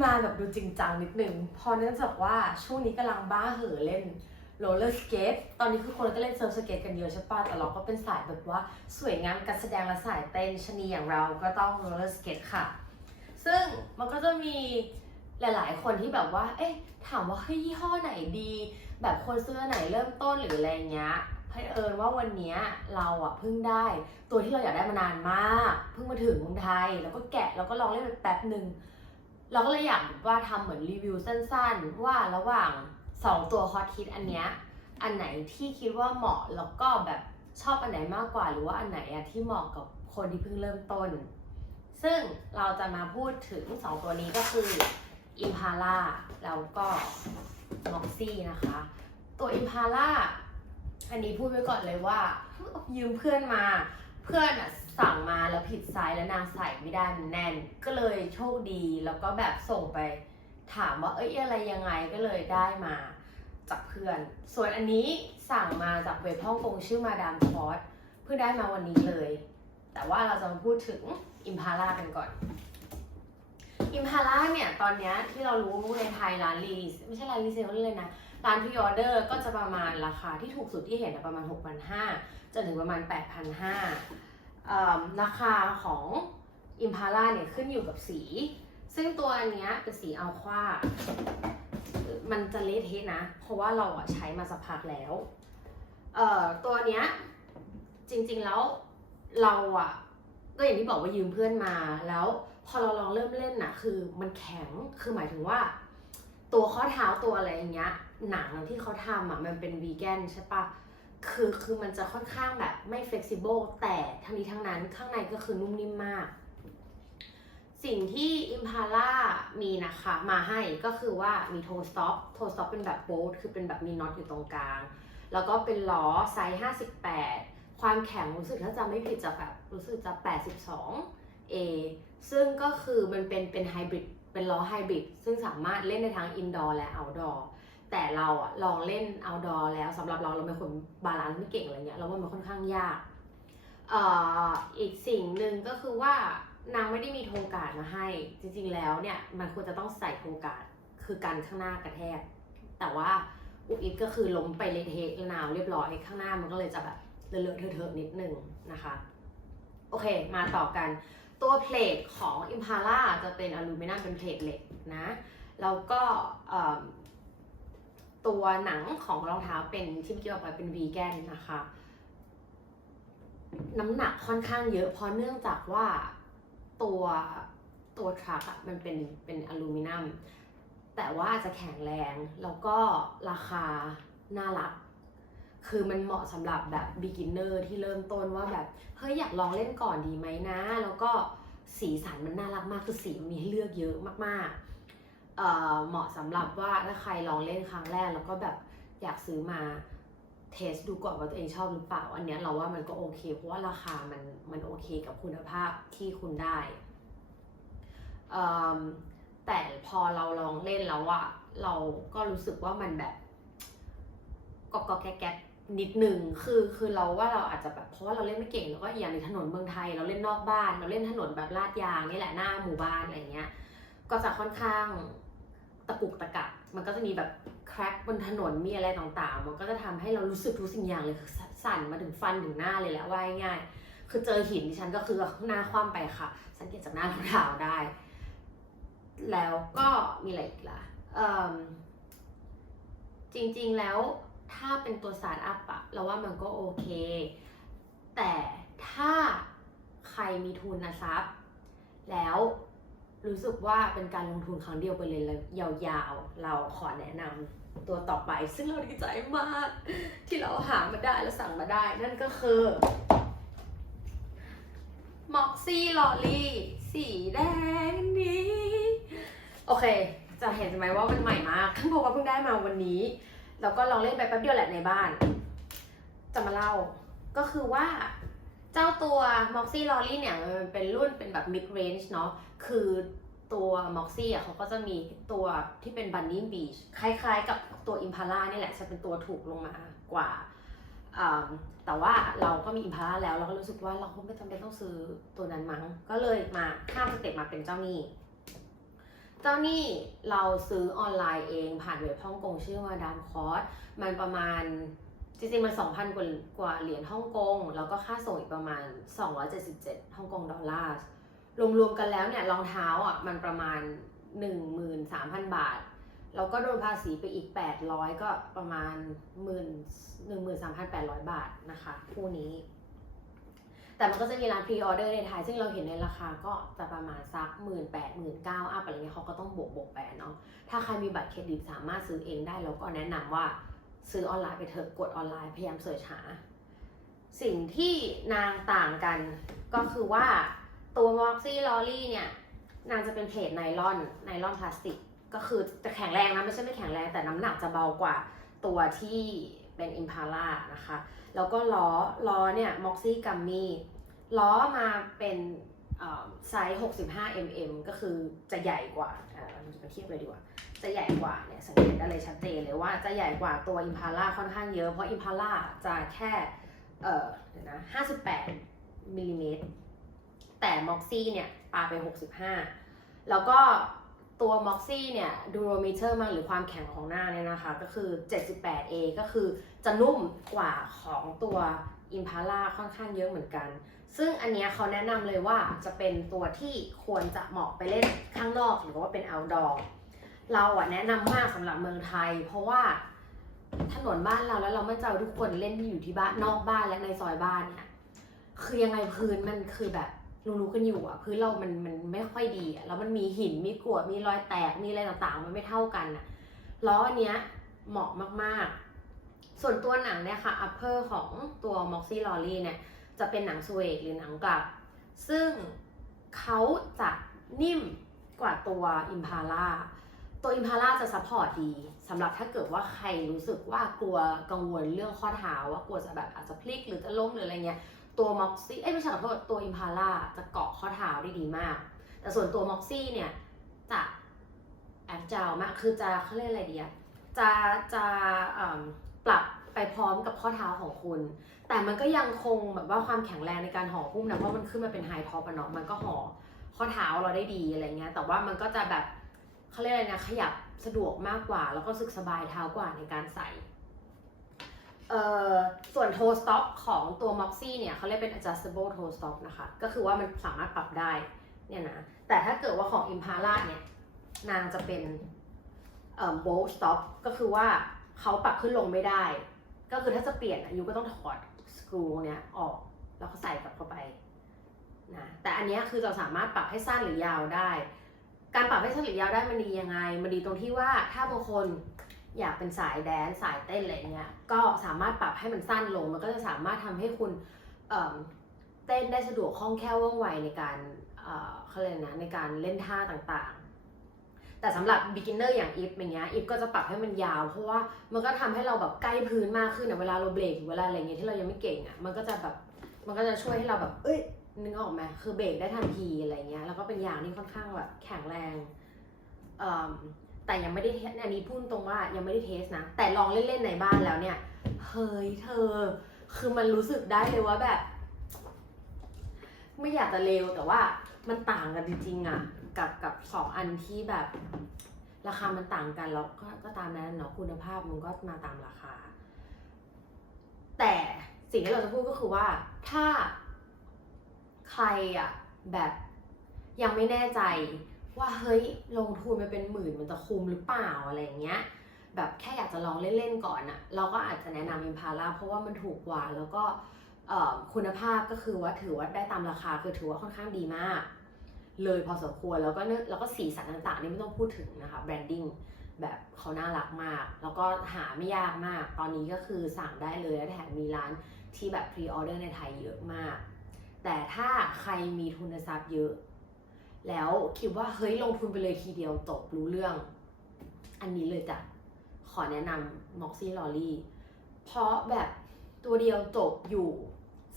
มาแบบดูจริงจังนิดนึงพอเนื่องจากว่าช่วงนี้กำลังบ้าเห่อเล่นโรลเลอร์สเกตตอนนี้คือคนก็เล่นเซิร์ฟสเกตกันเยอะใช่ปะแต่เราก็เป็นสายแบบว่าสวยงามการแสดงและสายเต้นชนีอย่างเราก็ต้องโรลเลอร์สเกตค่ะ ซึ่งมันก็จะมีหลาย ๆ คนที่แบบว่า เอ๊ะ ถามว่าเฮ้ยยี่ห้อไหนดี แบบคนซื้อไหนเริ่มต้นหรืออะไรเงี้ยเผอิญว่าวันนี้เราอะเพิ่งได้ ตัวที่เราอยากได้มานานมาก เพิ่งมาถึงเมืองไทย แล้วก็แกะแล้วก็ลองเล่นไปแป๊บหนึ่ง เราก็เลยอยากว่าทำเหมือนรีวิวสั้นๆ ว่าระหว่าง 2 ตัวฮอตฮิตอันเนี้ยอันไหนที่คิดว่าเหมาะแล้วก็แบบชอบอันไหนมากกว่าหรือว่าอันไหนอะที่เหมาะกับคนที่เพิ่งเริ่มต้น ซึ่งเราจะมาพูดถึง 2 ตัวนี้ก็คือ Impala แล้วก็ Moxie นะคะ ตัว Impala อันนี้พูดไว้ก่อนเลยว่ายืมเพื่อนมาเพื่อนอะ สั่งมาแล้วผิดไซส์แล้วนางใส่ไม่ได้มันแน่น ก็เลยโชคดีแล้วก็แบบส่งไป ถามว่าเอ้ยอะไรยังไงก็เลยได้มาจากเพื่อน ส่วนอันนี้สั่งมาจากเว็บฮ่องกงชื่อมาดามคอสเพิ่งได้มาวันนี้เลย แต่ว่าเราจะมาพูดถึง Impala กันก่อน Impala เนี่ยตอนนี้ที่เรารู้ในไทยร้านรีสไม่ใช่ร้านรีเซลเลยนะร้านพ r ีออเดอร์ก็จะประมาณราคาที่ถูกสุดที่เห็นประมาณ 6,500จนถึงประมาณ 8,500 ราคาของ Impala เนี่ยขึ้นอยู่กับสี ซึ่งตัวอันเนี้ยเป็นสีอัลความันจะเละเทะนะ เพราะว่าเราอะใช้มาสักพักแล้วเอ่อตัวเนี้ยจริงๆแล้วเราอะก็อย่างที่บอกว่ายืมเพื่อนมาแล้ว พอเราลองเริ่มเล่นน่ะคือมันแข็งคือหมายถึงว่า ตัวข้อเท้าตัวอะไรอย่างเงี้ยหนังที่เขาทำอะมันเป็นวีแกนใช่ปะ คือคือมันจะค่อนข้างแบบไม่ flexible แต่ทั้งนี้ทั้งนั้นข้างในก็คือนุ่มนิ่มมาก สิ่งที่ Impala มีนะคะ มาให้ก็คือว่ามีโทสต็อปโทสต็อปเป็นแบบโบลคือเป็นแบบมีน็อตอยู่ตรงกลาง แล้วก็เป็นล้อไซส์ 58 ความแข็งรู้สึกถ้าจำไม่ผิดจะแบบรู้สึกจะ 82 A ซึ่งก็คือมันเป็นเป็นไฮบริดเป็นล้อไฮบริดซึ่งสามารถเล่นในทั้งอินดอร์และเอาท์ดอร์ แต่เราอะลองเล่นเอาดอแล้วสำหรับเราเราเป็นคนบาลานซ์ไม่เก่งอะไรเงี้ยเราว่ามันค่อนข้างยากเอ่ออีกสิ่งหนึ่งก็คือว่านางไม่ได้มีโทงการมาให้ จริงๆแล้วเนี่ยมันควรจะต้องใส่โทงการคือกันข้างหน้ากระแทก แต่ว่าอุบอิบก็คือล้มไปเละเทะละนาวเรียบร้อยข้างหน้ามันก็เลยจะแบบเลอะเทอะนิดนึงนะคะ โอเค มาต่อกันตัวเพลทของ Impala จะเป็นอลูมิเนียมเป็นเพลทเหล็กนะ แล้วก็ ตัวหนังของรองเท้าเป็นที่เมื่อกี้บอกไปเป็นวีแกนนะคะ น้ำหนักค่อนข้างเยอะเพราะเนื่องจากว่าตัวตัวทรัคอะมันเป็นเป็นอลูมิเนียมแต่ว่าจะแข็งแรงแล้วก็ราคาน่ารัก คือมันเหมาะสำหรับแบบ beginner ที่เริ่มต้นว่าแบบ เฮ้ย อยากลองเล่นก่อนดีไหมนะ แล้วก็สีสันมันน่ารักมากคือสีมันมีให้เลือกเยอะมากๆ เหมาะสำหรับว่าถ้าใครลองเล่นครั้งแรก แล้วก็แบบอยากซื้อมาเทสดูก่อนว่าตัวเองชอบหรือเปล่า อันเนี้ยเราว่ามันก็โอเค เพราะว่าราคามันมันโอเคกับคุณภาพที่คุณได้ แต่พอเราลองเล่นแล้วอะเราก็รู้สึกว่ามันแบบก็ก็แก๊กแกนิดหนึ่งคือคือเราว่าเราอาจจะแบบเพราะว่าเราเล่นไม่เก่งแล้วก็อย่างในถนนเมืองไทย เราเล่นนอกบ้าน เราเล่นถนนแบบลาดยางนี่แหละหน้าหมู่บ้านอะไรเงี้ย ก็จะค่อนข้าง ตะกุกตะกักมันก็จะมีแบบแครกบนถนนมีอะไรต่างๆ มันก็จะทำให้เรารู้สึกทุกสิ่งอย่างเลยสั่นมาถึงฟันถึงหน้าเลยแหละว่าง่ายคือเจอหินดิฉันก็คือหน้าคว่ำไปค่ะ สังเกตจากหน้ารองเท้าได้ แล้วก็มีอะไรอีกล่ะเอิ่มจริงๆแล้วถ้าเป็นตัวสตาร์ทอัพอะเราว่ามันก็โอเค แต่ถ้าใครมีทุนนะทรัพย์แล้ว รู้สึกว่าเป็นการลงทุนครั้งเดียวไปเลยแล้วยาวๆ เราขอแนะนำตัวต่อไป ซึ่งเราดีใจมาก ที่เราหามาได้และสั่งมาได้ นั่นก็คือม็อกซี่ลอรี่สีแดงนี้ โอเค จะเห็นไหมว่ามันใหม่มากเพราะว่าเพิ่งได้มาวันนี้ แล้วก็ลองเล่นไปแป๊บเดียวแหละในบ้าน จะมาเล่า ก็คือว่า เจ้าตัว Moxie l o r y เนี่ยมันเป็นรุ่นเป็นแบบ mid range เนาะคือตัว Moxie อะเขาก็จะมีตัวที่เป็น Bunny Beach คล้ายๆกับตัว Impala นี่แหละจะเป็นตัวถูกลงมากว่า แต่ว่าเราก็มี Impala แล้วเราก็รู้สึกว่าเราคงไม่จำเป็นต้องซื้อตัวนั้นมั้ง ก็เลยมาข้ามสเต็ปมาเป็นเจ้านี้ เจ้านี่เราซื้อออนไลน์เองผ่านเว็บฮ่องกงชื่อมาดามคอสมันประมาณ จริงๆ มัน2,000 กว่ากว่าเหรียญฮ่องกง แล้วก็ค่าส่งอีกประมาณ 277ฮ่องกงดอลลาร์ รวมๆ กันแล้วเนี่ยรองเท้าอะมันประมาณ 13,000 บาท แล้วก็โดนภาษีไปอีก 800 ก็ประมาณ 1 13,800 บาทนะคะ คู่นี้ แต่มันก็จะมีร้านพรีออเดอร์ในไทย ซึ่งเราเห็นในราคาก็จะประมาณสัก 1 8 0 0 0 0 9อัพอะไรเงี้ยเขาก็ต้องบวกบวกๆไปอะเนาะ ถ้าใครมีบัตรเครดิตสามารถซื้อเองได้แล้วก็แนะนำว่า ซื้อออนไลน์ไปเถอะกดออนไลน์พยายามเสิร์ชหา สิ่งที่นางต่างกันก็คือว่าตัว Moxie Lolly เนี่ย นางจะเป็นเพจไนลอนไนลอนพลาสติก ก็คือจะแข็งแรงนะ ไม่ใช่ไม่แข็งแรงแต่น้ำหนักจะเบากว่าตัวที่เป็น Impala นะคะ แล้วก็ล้อล้อเนี่ย Moxie Gummy ล้อมาเป็น ไซส์ 65 mm ก็คือจะใหญ่กว่าอ่าเราจะมาเทียบเลยดีกว่า จะใหญ่กว่าเนี่ยสังเกตได้เลยชัดเจนเลยว่าจะใหญ่กว่าตัว Impala ค่อนข้างเยอะ เพราะ Impala จะแค่เออเดี๋ยวนะ 58มิลลิเมตร แต่ Moxie เนี่ยปาไป 65 แล้วก็ตัว Moxie เนี่ยดูโรมิเตอร์มาหรือความแข็งของหน้าเนี่ยนะคะ ก็คือ 78A ก็คือจะนุ่มกว่าของตัว Impala ค่อนข้างเยอะเหมือนกัน ซึ่งอันเนี้ยเขาแนะนำเลยว่าจะเป็นตัวที่ควรจะเหมาะไปเล่นข้างนอกหรือว่าเป็น outdoor เราอะแนะนำมากสำหรับเมืองไทย เพราะว่าถนนบ้านเราแล้วเราไม่เจอทุกคนเล่นอยู่ที่บ้านนอกบ้านและในซอยบ้านเนี่ยคือยังไงพื้นมันคือแบบรู้ๆกันอยู่อะพื้นเรามันมันไม่ค่อยดีอะแล้วมันมีหินมีกรวดมีรอยแตกมีอะไรต่างๆ มันไม่เท่ากันอะล้ออันเนี้ยเหมาะมากๆ ส่วนตัวหนังเนี่ยค่ะ upper ของตัว Moxie Lolly เนี่ย จะเป็นหนังสเวดหรือหนังกลับ ซึ่งเขาจะนิ่มกว่าตัว Impala ตัว Impala จะซัพพอร์ตดีสำหรับถ้าเกิดว่าใครรู้สึกว่ากลัวกังวลเรื่องข้อเท้าว่ากลัวจะแบบอาจจะพลิกหรือจะล้มหรืออะไรเงี้ยตัว Moxie เอ้ยไม่ใช่ขอโทษตัว Impala จะเกาะข้อเท้าได้ดีมาก แต่ส่วนตัว Moxie เนี่ยจะแอ g i l e มากคือจะเขาเรียกอะไรดีอะจะจะเอิ่มปรับ ไปพร้อมกับข้อเท้าของคุณ แต่มันก็ยังคงแบบว่าความแข็งแรงในการห่อหุ้มนะเพราะมันขึ้นมาเป็นไฮท็อปอะเนาะมันก็ห่อข้อเท้าเราได้ดีอะไรเงี้ยแต่ว่ามันก็จะแบบเขาเรียกอะไรนะขยับสะดวกมากกว่า แล้วก็สึกสบายเท้ากว่าในการใส่เอ่อส่วนโทสต็อปของตัว Moxie เนี่ยเขาเรียกเป็น adjustable toe stop นะคะ ก็คือว่ามันสามารถปรับได้เนี่ยนะ แต่ถ้าเกิดว่าของ Impala เนี่ย นางจะเป็นเอ่อ bolt stop ก็คือว่าเขาปรับขึ้นลงไม่ได้ ก็คือถ้าจะเปลี่ยนอะยูก็ต้องถอดสกรูเนี้ยออกแล้วก็ใส่กลับเข้าไปนะแต่อันนี้คือเราสามารถปรับให้สั้นหรือยาวได้ การปรับให้สั้นหรือยาวได้มันดียังไง มันดีตรงที่ว่าถ้าบางคนอยากเป็นสายแดนสายเต้นอะไรเงี้ยก็สามารถปรับให้มันสั้นลง มันก็จะสามารถทำให้คุณเเต้นได้สะดวกคล่องแคล่วว่องไวในการเอ่อเขาเรียกนะในการเล่นท่าต่างๆ แต่สำหรับ beginner อย่างอีฟอย่างเงี้ยอีฟก็จะปรับให้มันยาว เพราะว่ามันก็ทำให้เราแบบใกล้พื้นมากขึ้นอะเวลาเราเบรกหรือเวลาอะไรเงี้ยที่เรายังไม่เก่งอะมันก็จะแบบมันก็จะช่วยให้เราแบบ เอ้ยนึกออกไหมคือเบรกได้ทันทีอะไรเงี้ยแล้วก็เป็นยางที่ค่อนข้างแบบแข็งแรงแต่ยังไม่ได้เทสอันนี้พูดตรงว่ายังไม่ได้เทสนะ แต่ลองเล่นๆในบ้านแล้วเนี่ยเฮ้ยเธอ คือมันรู้สึกได้เลยว่าแบบ ไม่อยากจะเลวแต่ว่ามันต่างกันจริงๆอะ กับกับสองอันที่แบบราคามันต่างกันแล้วก็ก็ตามนั้นเนาะคุณภาพมันก็มาตามราคา แต่สิ่งที่เราจะพูดก็คือว่าถ้าใครอะแบบยังไม่แน่ใจว่าเฮ้ยลงทุนไปเป็นหมื่นมันจะคุ้มหรือเปล่าอะไรอย่างเงี้ยแบบแค่อยากจะลองเล่นๆก่อนอะเราก็อาจจะแนะนำอิมพาร่าเพราะว่ามันถูกกว่าแล้วก็คุณภาพก็คือว่าถือว่าได้ตามราคาคือถือว่าค่อนข้างดีมาก เลยพอสมควรแล้วก็เนื้อแล้วก็สีสันต่างๆนี่ไม่ต้องพูดถึงนะคะแบรนดิ้งแบบเขาน่ารักมาก แล้วก็หาไม่ยากมาก ตอนนี้ก็คือสั่งได้เลยและแถมมีร้านที่แบบพรีออเดอร์ในไทยเยอะมาก แต่ถ้าใครมีทุนทรัพย์เยอะ แล้วคิดว่าเฮ้ยลงทุนไปเลยทีเดียวจบรู้เรื่อง อันนี้เลยจ้ะขอแนะนำ Moxie Lolly เพราะแบบตัวเดียวจบอยู่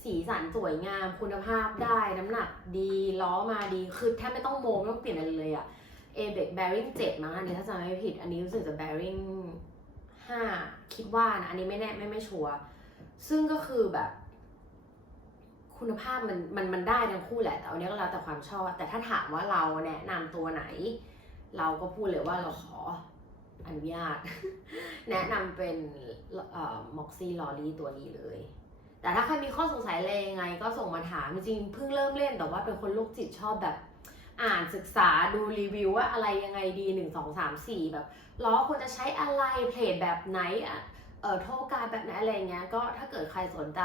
สีสันสวยงามคุณภาพได้น้ำหนักดีล้อมาดีคือแทบไม่ต้องโมไม่ต้องเปลี่ยนอะไรเลยอะ a b e c bearing 7มั้งอันนี้ถ้าจำไม่ผิด อันนี้รู้สึกจะ bearing 5คิดว่านะอันนี้ไม่แน่ไม่ไม่ชัวร์ซึ่งก็คือแบบ คุณภาพมันมันมันได้ทั้งคู่แหละแต่อันนี้ก็แล้วแต่ความชอบ แต่ถ้าถามว่าเราแนะนำตัวไหน เราก็พูดเลยว่าเราขออนุญาต แนะนำเป็นม็อกซี่ลอรี่ตัวนี้เลย แต่ถ้าใครมีข้อสงสัยอะไรยังไง ก็ส่งมาถามจริงเพิ่งเริ่มเล่นแต่ว่าเป็นคนโรคจิตชอบแบบ อ่านศึกษาดูรีวิวว่าอะไรยังไงดีหนึ่งสองสามสี่แบบล้อควรจะใช้อะไรเพลทแบบไหนเอ่อโทรการแบบไหนอะไรเงี้ยก็ถ้าเกิดใครสนใจ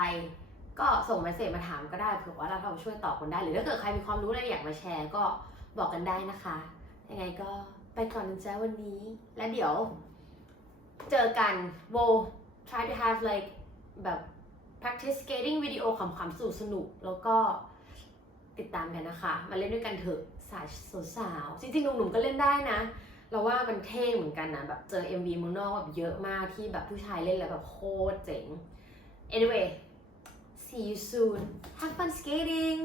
ก็ส่งเมสเซจมาถามก็ได้เผื่อว่าเราทำช่วยตอบคนได้ หรือถ้าเกิดใครมีความรู้อะไรอยากมาแชร์ก็บอกกันได้นะคะ ยังไงก็ไปก่อนนะจ๊ะวันนี้ และเดี๋ยว เจอกัน we'll try to have like แบบ practice skating วิดีโอขำๆสนุกสนุก แล้วก็ติดตามกันนะคะ มาเล่นด้วยกันเถอะสายสาวๆจริงๆหนุ่มๆก็เล่นได้นะ เราว่ามันเท่เหมือนกันนะแบบเจอ MV เมืองนอกแบบเยอะมากที่แบบผู้ชายเล่นแล้วแบบโคตรเจ๋ง anyway see you soon have fun skating